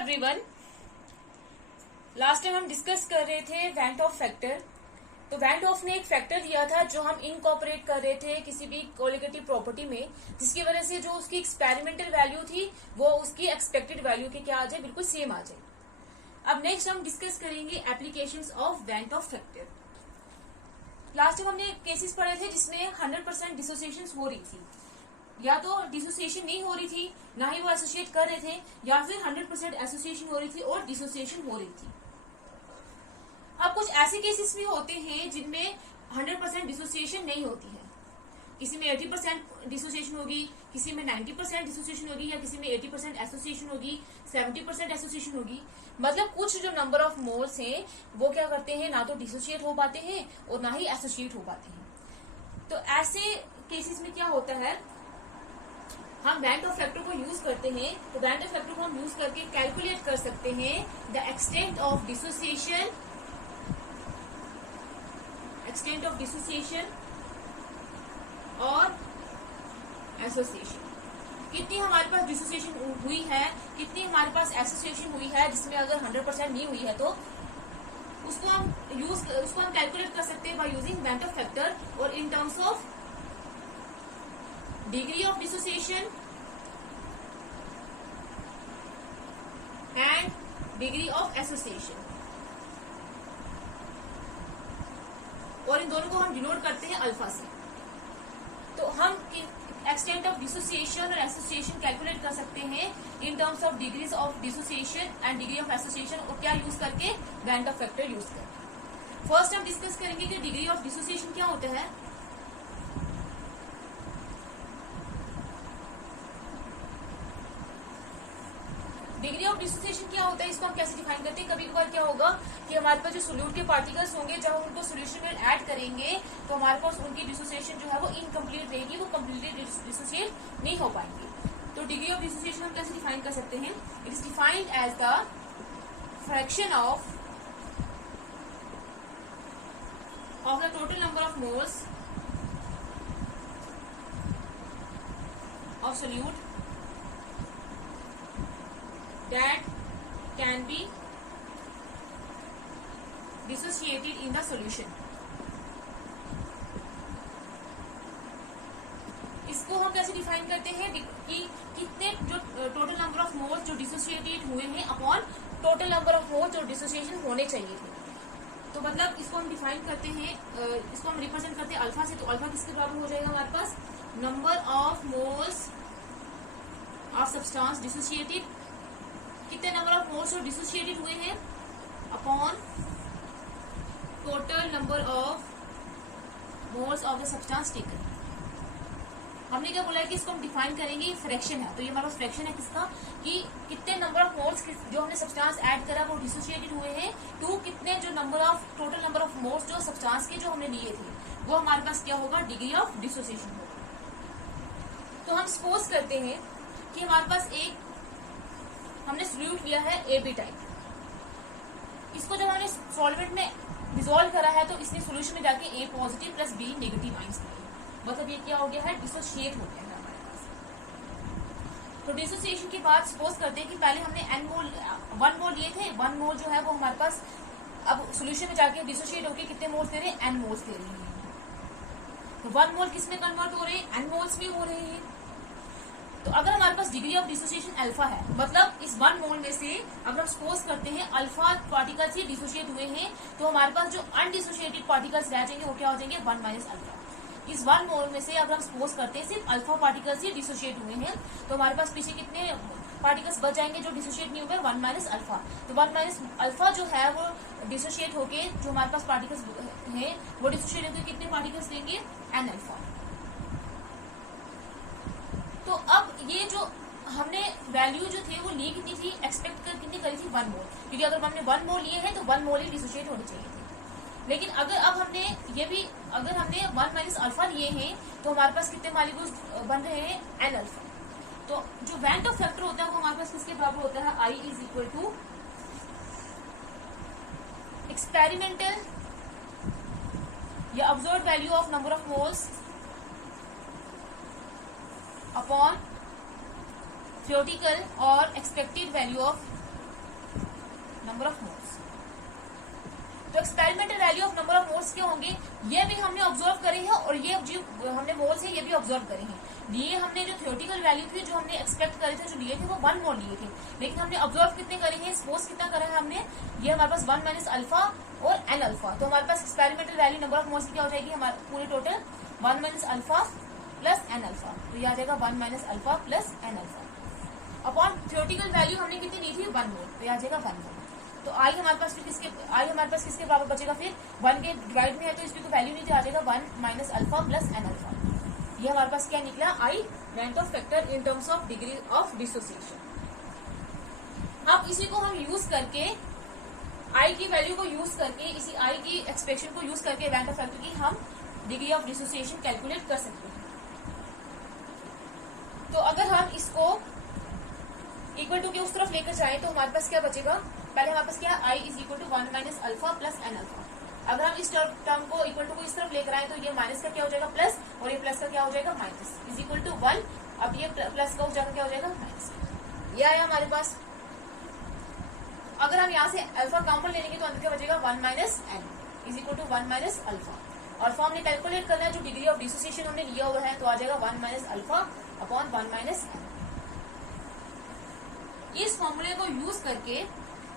Everyone, last time हम discuss कर रहे थे वैन ऑफ फैक्टर। तो वैन ऑफ ने एक फैक्टर दिया था जो हम इनकॉर्पोरेट कर रहे थे किसी भी कोलिगेटिव प्रॉपर्टी में, जिसकी वजह से जो उसकी एक्सपेरिमेंटल वैल्यू थी वो उसकी एक्सपेक्टेड वैल्यू के क्या आ जाए, बिल्कुल सेम आ जाए। अब नेक्स्ट हम डिस्कस करेंगे applications of van't Hoff factor. Last time हमने केसेस पढ़े थे जिसमें 100% डिसोसिएशन हो रही थी, या तो डिसोसिएशन नहीं हो रही थी, ना ही वो एसोसिएट कर रहे थे, या फिर 100% एसोसिएशन हो रही थी और डिसोसिएशन हो रही थी। अब कुछ ऐसे केसेस भी होते हैं जिनमें 100% डिसोसिएशन नहीं होती है। किसी में 80% डिसोसिएशन होगी, किसी में 90% डिसोसिएशन होगी, या किसी में 80% एसोसिएशन होगी, 70% एसोसिएशन होगी। मतलब कुछ जो नंबर ऑफ मोल्स हैं वो क्या करते हैं, ना तो डिसोसिएट हो पाते हैं और ना ही एसोसिएट हो पाते हैं। तो ऐसे केसेस में क्या होता है, हम वैन ऑफ फैक्टर को यूज करते हैं। तो वैन ऑफ फैक्टर को हम यूज करके कैलकुलेट कर सकते हैं द एक्सटेंट ऑफ डिसोसिएशन, और एसोसिएशन। कितनी हमारे पास डिसोसिएशन हुई है, कितनी हमारे पास एसोसिएशन हुई है, जिसमें अगर 100% नहीं हुई है तो उसको हम कैलकुलेट कर सकते हैं by using van't Hoff factor, और in terms of degree of dissociation and degree of association, और इन दोनों को हम डिनोट करते हैं अल्फा से। तो हम एक्सटेंट ऑफ डिसोसिएशन और एसोसिएशन कैलकुलेट कर सकते हैं इन terms of degrees of dissociation and degree of association, और क्या यूज करके, वैन ऑफ फैक्टर यूज करके। फर्स्ट हम डिस्कस करेंगे कि डिग्री ऑफ डिसोसिएशन क्या होता है। डिग्री ऑफ डिसोसिएशन क्या होता है, इसको हम कैसे डिफाइन करते हैं। कभी कभार क्या होगा कि हमारे पास जो सोल्यूट के पार्टिकल्स होंगे, जब हम उनको सोल्यूशन में ऐड करेंगे तो हमारे पास उनकी डिसोसिएशन जो है वो इनकम्प्लीट रहेगी, वो कम्प्लीटली डिसोसिएट नहीं हो पाएंगे। तो डिग्री ऑफ डिसोसिएशन हम कैसे डिफाइन कर सकते हैं। It is defined as the fraction of the total number of moles of solute that can be dissociated in the solution। इसको हम कैसे डिफाइन करते हैं कि कितने जो टोटल नंबर ऑफ मोल्स जो डिसोसिएटेड हुए हैं upon total number of moles जो डिसोसिएशन होने चाहिए थे। तो मतलब इसको हम डिफाइन करते हैं, इसको हम रिप्रेजेंट करते हैं अल्फा से। तो अल्फा किसके बराबर हो जाएगा हमारे पास, number of moles of substance dissociated, कितने नंबर ऑफ मोल्स जो डिसोसिएटेड हुए हैं upon total number of moles of the substance taken. हमने क्या बोला है कि इसको हम डिफाइन करेंगे, फ्रैक्शन है। तो ये हमारे पास फ्रैक्शन है किसका, कि कितने नंबर ऑफ मोल्स जो हमने सब्सटेंस ऐड करा वो डिसोसिएटेड हुए हैं, टू कितने जो number of total number of moles जो सब्सटेंस के जो हमने लिए थे, वो हमारे पास क्या होगा, डिग्री ऑफ डिसोसिएशन होगा। तो हम सपोज करते हैं कि हमारे पास एक हमने सोल्यूट लिया है AB टाइप। इसको जब हमने सॉल्वेंट में डिसॉल्व करा है तो इसने सोल्यूशन में जाके A positive plus B negative ions दिए, मतलब ये क्या हो गया है, डिसोसिएट हो गया है हमारे पास। तो डिसोसिएशन के बाद सपोज करते हैं कि पहले हमने 1 मोल लिए थे, 1 मोल जो है वो हमारे पास अब सोल्यूशन में जाके डिसोसिएट होकर कितने मोल्स दे रहे हैं, N मोल्स दे रहे हैं। तो 1 मोल किस में कन्वर्ट हो रहे हैं, N मोल्स में हो रहे हैं। तो अगर हमारे पास डिग्री ऑफ डिसोसिएशन अल्फा है, मतलब इस 1 मोल में से अगर हम सपोज करते हैं अल्फा पार्टिकल्स ही डिसोसिएट हुए हैं, तो हमारे पास जो अनडिसोसिएटेड पार्टिकल्स रह जाएंगे वो क्या हो जाएंगे, 1 माइनस अल्फा। इस 1 मोल में से अगर हम सपोज करते हैं सिर्फ अल्फा पार्टिकल्स ही डिसोसिएट हुए हैं, तो हमारे पास पीछे कितने पार्टिकल्स बच जाएंगे जो डिसोसिएट नहीं हुए, 1 माइनस अल्फा। तो 1 माइनस अल्फा जो है वो डिसोसिएट होके जो हमारे पास पार्टिकल्स हैं वो डिसोसिएट होकर कितने पार्टिकल्स देंगे, N अल्फा। तो अब ये जो हमने वैल्यू जो थे वो ली कितनी थी, एक्सपेक्ट कर कितनी करी थी, 1 मोल, क्योंकि अगर हमने 1 मोल लिए हैं तो 1 मोल ही डिसोसिएट होने चाहिए थे। लेकिन अगर अब हमने ये भी, अगर हमने 1 माइनस अल्फा लिए हैं तो हमारे पास कितने मॉलिक्यूल्स बन रहे हैं, N अल्फा। तो जो वैन ऑफ फैक्टर होता है वो हमारे पास किसके बराबर होता है, I is equal to experimental या observed value of number of moles upon theoretical or expected value of number of moles. तो experimental value of number of moles क्या होंगे, ये भी हमने ऑब्जर्व करे हैं और ये जो हमने मोल्स है ये भी ऑब्जर्व करे हैं। ये हमने जो थ्योरेटिकल वैल्यू थी, जो हमने एक्सपेक्ट करे थे, जो लिए थे वो 1 मोल लिए थे, लेकिन हमने ऑब्जर्व कितने करे हैं, सपोज कितना करा है हमने, ये हमारे पास 1 माइनस अल्फा और एन अल्फा। तो हमारे पास experimental value number of moles की क्या हो जाएगी, हमारे पूरे total 1 minus alpha plus n alpha. तो ये आ जाएगा 1 minus alpha plus n alpha upon theoretical value हमने कितनी ली थी 1 मोल, तो ये आ जाएगा 1 मोल। तो आई हमारे पास किसके बराबर बचेगा, फिर 1 के डिवाइड में है तो इसकी तो वैल्यू नहीं थी, आ जाएगा 1 minus alpha plus n alpha. ये हमारे पास क्या निकला, i van't Hoff factor in terms of degree of dissociation. अब इसी को हम यूज करके, आई की वैल्यू को यूज करके, इसी आई की एक्सप्रेशन को यूज करके वेंट ऑफ फैक्टर की हम डिग्री ऑफ डिसोसिएशन कैलकुलेट कर सकते हैं। तो अगर हम इसको इक्वल टू के उस तरफ लेकर जाए तो हमारे पास क्या बचेगा, पहले हमारे पास क्या है, I is equal to 1 minus alpha plus n alpha. अगर हम इस टर्म को इक्वल टू को इस तरफ लेकर आए तो ये माइनस का क्या हो जाएगा प्लस, और ये प्लस का क्या हो जाएगा माइनस, इज इक्वल टू 1। अब ये प्लस का हो जाएगा क्या हो जाएगा माइनस, ये आया हमारे पास। अगर हम यहाँ से अल्फा कॉमन ले लेंगे तो अंदर क्या बचेगा 1 minus n is equal to 1 minus alpha. Alpha हमने कैलकुलेट करना है, जो डिग्री ऑफ डिसोसिएशन हमने लिया हुआ है, तो आ जाएगा 1 minus alpha upon 1 minus n. इस फॉर्मूले को यूज करके,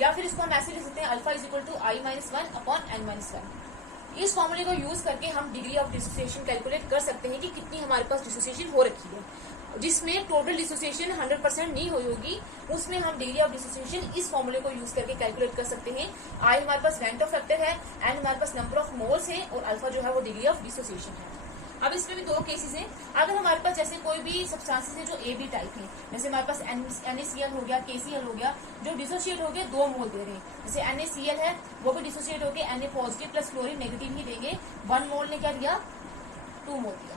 या फिर इसको हम ऐसे लिख सकते हैं, alpha is equal to i minus 1 upon n minus 1। इस फॉर्मूले को यूज करके हम डिग्री ऑफ डिसोसिएशन कैलकुलेट कर सकते हैं कि कितनी हमारे पास डिसोसिएशन हो रखी है। जिसमें टोटल डिसोसिएशन 100% नहीं हुई होगी, उसमें हम डिग्री ऑफ डिसोसिएशन इस फॉर्मूले को यूज करके कैलकुलेट कर सकते हैं। आई हमारे पास वेंट ऑफ फैक्टर है, एन हमारे पास नंबर ऑफ मोल्स है, और अल्फा जो है वो डिग्री ऑफ डिसोसिएशन है। अब इसमें भी 2 केसेस हैं। अगर हमारे पास जैसे कोई भी सब्सटेंसेस है जो ए बी टाइप है, जैसे हमारे पास NaCl हो गया, KCl हो गया, जो डिसोशिएट होके 2 मोल दे रहे हैं, जैसे NaCl है वो भी डिसोशिएट होके Na positive plus chlorine negative ही देंगे। 1 मोल ने क्या दिया, 2 मोल दिया।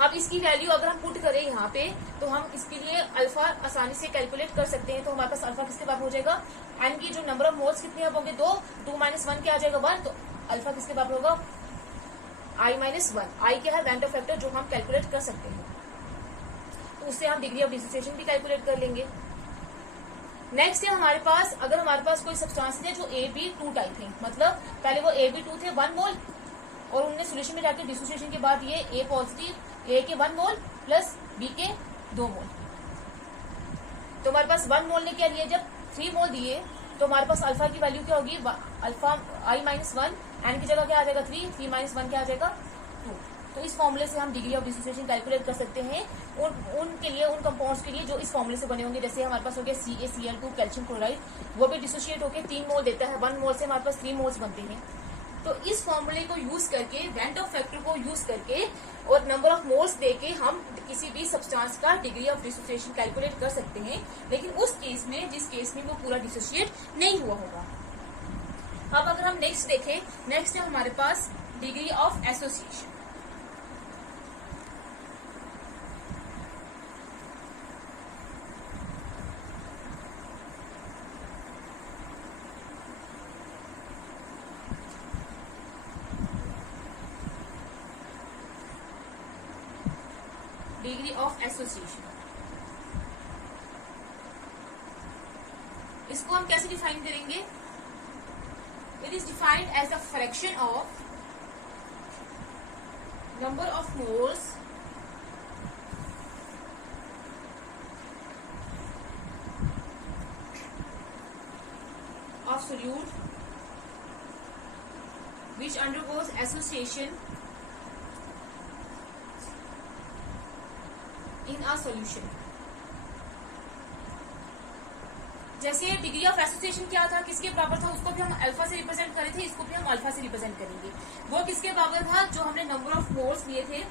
अब इसकी वैल्यू अगर हम पुट करें यहाँ पे, तो हम इसके लिए अल्फा आसानी से कैलकुलेट कर सकते हैं। तो हमारे पास अल्फा किसके बराबर हो जाएगा, एन की जो नंबर ऑफ मोल्स कितने होंगे 2 माइनस 1 क्या आ जाएगा 1, तो अल्फा किसके बराबर होगा आई माइनस 1। आई क्या है, वेंट ऑफ फैक्टर जो हम कैलकुलेट कर सकते हैं, तो उससे हम डिग्री ऑफ डिसोसिएशन भी कैलकुलेट कर लेंगे। नेक्स्ट है हमारे पास, अगर हमारे पास कोई सब्सटेंस है जो AB2 टाइप है, मतलब पहले वो AB2 थे 1 मोल, और उनने सोल्यूशन में जाकर डिसोसिएशन के बाद ये A पॉजिटिव, A के 1 मोल प्लस B के 2 मोल। तो हमारे पास 1 मोल ने क्या लिया, जब 3 मोल दिए तो हमारे पास अल्फा की वैल्यू क्या होगी, अल्फा आई माइनस 1, एन की जगह क्या आ जाएगा 3 माइनस 1 क्या आ जाएगा 2। तो इस फॉर्मूले से हम डिग्री ऑफ डिसोसिएशन कैलकुलेट कर सकते हैं उनके लिए, उन कंपाउंड्स के लिए जो इस फॉर्मूले से बने होंगे। जैसे हमारे पास हो गया CaCl2 कैल्शियम क्लोराइड, वो भी डिसोशिएट होकर 3 मोल देता है, 1 मोल से हमारे पास 3 मोल्स बनते हैं। तो इस फॉर्मूले को यूज करके, वेंट ऑफ फैक्टर को यूज करके और नंबर ऑफ मोल्स देके हम किसी भी सब्सटेंस का डिग्री ऑफ डिसोसिएशन कैलकुलेट कर सकते हैं, लेकिन उस केस में जिस केस में वो पूरा डिसोशिएट नहीं हुआ होगा। अब अगर हम नेक्स्ट देखें, नेक्स्ट है हमारे पास degree of association. Degree of association, इसको हम कैसे डिफाइन करेंगे, it is defined as a fraction of number of moles of solute which undergoes association in a solution। जैसे डिग्री ऑफ एसोसिएशन क्या था, किसके बराबर था, उसको भी हम अल्फा से रिप्रेजेंट करे थे, इसको भी हम अल्फा से रिप्रेजेंट करेंगे। वो किसके बराबर था, जो हमने नंबर ऑफ मोल्स लिए थे,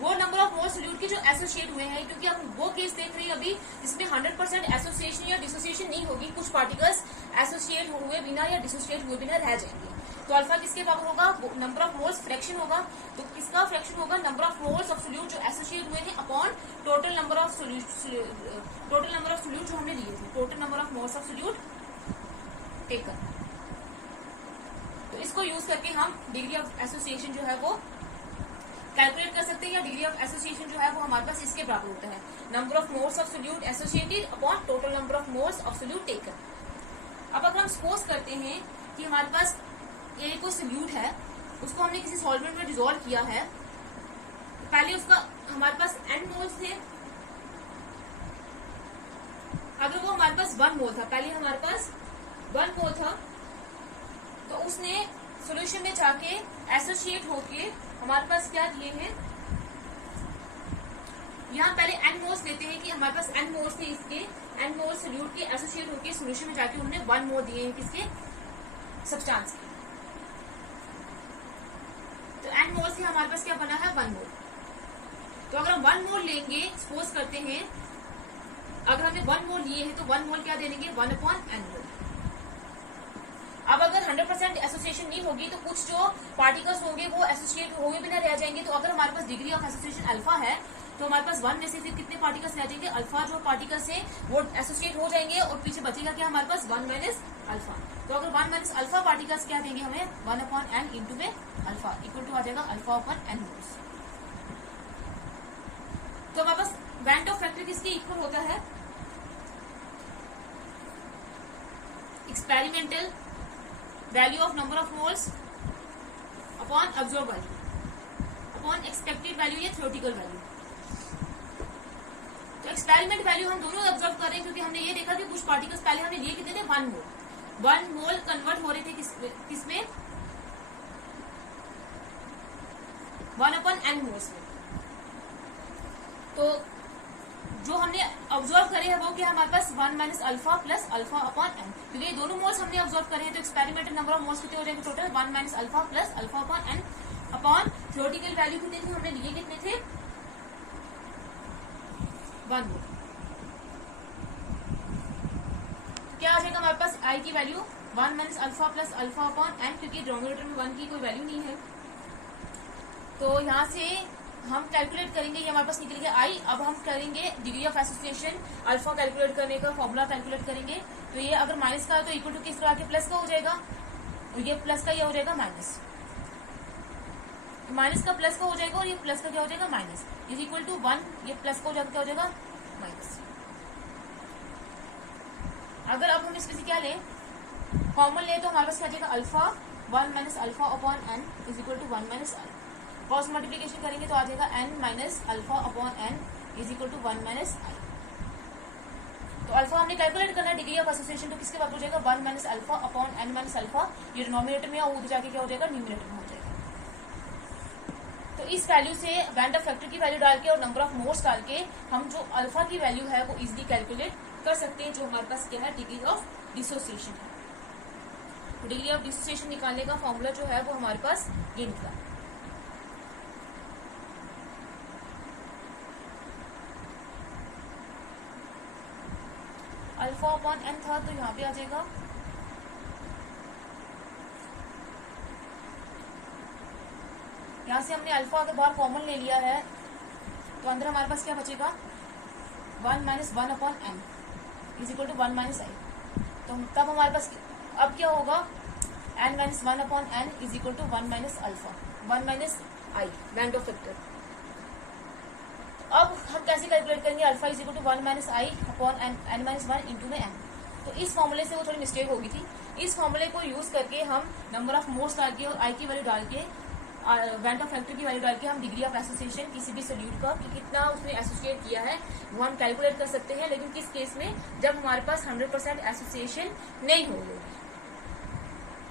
वो नंबर ऑफ मोल्स सोल्यूट के जो एसोसिएट हुए हैं, क्योंकि हम वो केस देख रहे हैं अभी जिसमें 100% एसोसिएशन या डिसोसिएशन नहीं होगी, कुछ पार्टिकल्स एसोसिएट हुए बिना या डिसोसिएट हुए बिना रह जाएंगे। तो अल्फा किसके बराबर होगा, नंबर ऑफ मोल्स फ्रैक्शन होगा। तो किसका फ्रैक्शन होगा, number of moles of solute जो एसोसिएट हुए हैं upon total number of solute जो हमने लिए थे, total number of moles of solute taken. तो इसको यूज करके हम डिग्री ऑफ एसोसिएशन जो है वो कैलकुलेट कर सकते हैं, या डिग्री ऑफ एसोसिएशन जो है वो हमारे पास इसके बराबर होता है, number of moles of solute associated upon total number of moles of solute taken. अब अगर हम सपोज करते हैं कि हमारे पास ये कोई सोल्यूट है, उसको हमने किसी सॉल्वेंट में डिसॉल्व किया है, पहले उसका हमारे पास n मोल्स थे, अगर वो हमारे पास 1 मोल था, पहले हमारे पास 1 मोल था, तो उसने सॉल्यूशन में जाके एसोसिएट होके हमारे पास क्या दिए हैं, यहाँ पहले n मोल्स देते हैं कि हमारे पास n मोल्स थे, इसके n मोल्स सोल्यूट के एसोसिएट होके सॉल्यूशन में जाके उन्होंने 1 मोल दिए हैं किसके, सब्सटेंस के। तो n मोल से हमारे पास क्या बना है 1 मोल। तो अगर हम 1 मोल लेंगे, सपोज करते हैं अगर हमने 1 मोल लिए हैं तो 1 मोल क्या दे देंगे 1/n मोल। अब अगर 100% एसोसिएशन नहीं होगी तो कुछ जो पार्टिकल्स होंगे वो एसोसिएट हुए बिना रह जाएंगे। तो अगर हमारे पास डिग्री ऑफ एसोसिएशन अल्फा है तो हमारे पास 1 में से फिर कितने पार्टिकल्स रह जाएंगे, अल्फा जो पार्टिकल्स है वो एसोसिएट हो जाएंगे और पीछे बचेगा क्या हमारे पास 1 माइनस अल्फा। तो अगर 1 माइनस अल्फा पार्टिकल्स क्या देंगे हमें 1/n इंटू में अल्फा इक्वल टू आ जाएगा अल्फा/n मोल्स। तो हमारे पास वैन डॉ फैक्टर किसके इक्वल होता है, experimental value of number of moles upon observe value upon expected value या थ्योरेटिकल वैल्यू। तो एक्सपेरिमेंट वैल्यू हम दोनों ऑब्जर्व कर रहे हैं क्योंकि हमने ये देखा कि कुछ पार्टिकल्स पहले हमने लिए कितने थे 1 मोल, 1 मोल कन्वर्ट हो रहे थे किसमें 1/n मोल्स में। तो जो हमने ऑब्जर्व करे हैं वो क्या हमारे पास 1 माइनस अल्फा प्लस अल्फा/n, क्योंकि ये दोनों मोल्स हमने ऑब्जर्व करे हैं। तो एक्सपेरिमेंटल नंबर ऑफ मोल्स कितने हो जाएंगे टोटल 1 माइनस अल्फा प्लस अल्फा/n अपॉन थ्योरेटिकल वैल्यू कितने थे हमने लिए कितने थे 1 मोल। क्या आ जाएगा हमारे पास I की वैल्यू 1 माइनस अल्फा प्लस अल्फा/n, क्योंकि डिनोमिनेटर में 1 की कोई वैल्यू नहीं है। तो यहाँ से हम कैलकुलेट करेंगे, ये हमारे पास निकल गया I। अब हम करेंगे degree of association alpha calculate करने का फॉर्मूला कैलकुलेट करेंगे। तो ये अगर माइनस का है तो इक्वल टू किस तरह के प्लस का हो जाएगा, और ये प्लस का ये हो जाएगा माइनस, माइनस का प्लस का हो जाएगा और ये प्लस का क्या हो जाएगा माइनस, इज इक्वल टू 1, ये प्लस का हो जाएगा क्या हो जाएगा माइनस। अगर अब हम इसमें से क्या लें कॉमन ले तो हमारे पास क्या आ जाएगा अल्फा 1 माइनस अल्फा/n is equal to 1 minus I. Cross multiplication करेंगे तो आ जाएगा n माइनस अल्फा/n is equal to 1 minus I. तो अल्फा हमने कैलकुलेट करना है डिग्री ऑफ एसोसिएशन, तो किसके बाद हो जाएगा 1 माइनस अल्फा/n माइनस अल्फा, ये डिनोमिनेटर में और उधर जाके क्या हो जाएगा न्यूमरेटर में हो जाएगा। तो इस वैल्यू से वैन डॉ फैक्टर की वैल्यू डाल के और नंबर ऑफ मोल्स डाल के हम जो अल्फा की वैल्यू है वो इजिली कैलकुलेट कर सकते हैं, जो हमारे पास क्या है डिग्री ऑफ डिसोसिएशन है। तो डिग्री ऑफ डिसोसिएशन निकालने का फॉर्मूला जो है वो हमारे पास ये निकला। अल्फा/n था तो यहाँ पे आ जाएगा यहाँ से हमने अल्फा अगर बाहर कॉमन ले लिया है तो अंदर हमारे पास क्या बचेगा 1 minus 1/n is equal to 1 minus I. तो तब हमारे पास अब क्या होगा n minus 1/n is equal to 1 minus alpha 1 minus I van't Hoff factor. अब हम कैसे कैलकुलेट करेंगे alpha is equal to 1 minus I upon n minus 1 into में n। तो इस फॉर्मूले से वो थोड़ी मिस्टेक होगी थी। इस फॉर्मूले को यूज करके हम नंबर ऑफ मोल्स डाल के और आई की वैल्यू डाल के वैन डॉ फैक्टर की वैल्यू डाल के हम डिग्री ऑफ एसोसिएशन किसी भी सोल्यूट का कि कितना उसने एसोसिएट किया है वो हम कैलकुलेट कर सकते हैं। लेकिन किस केस में जब हमारे पास 100% एसोसिएशन नहीं होगी।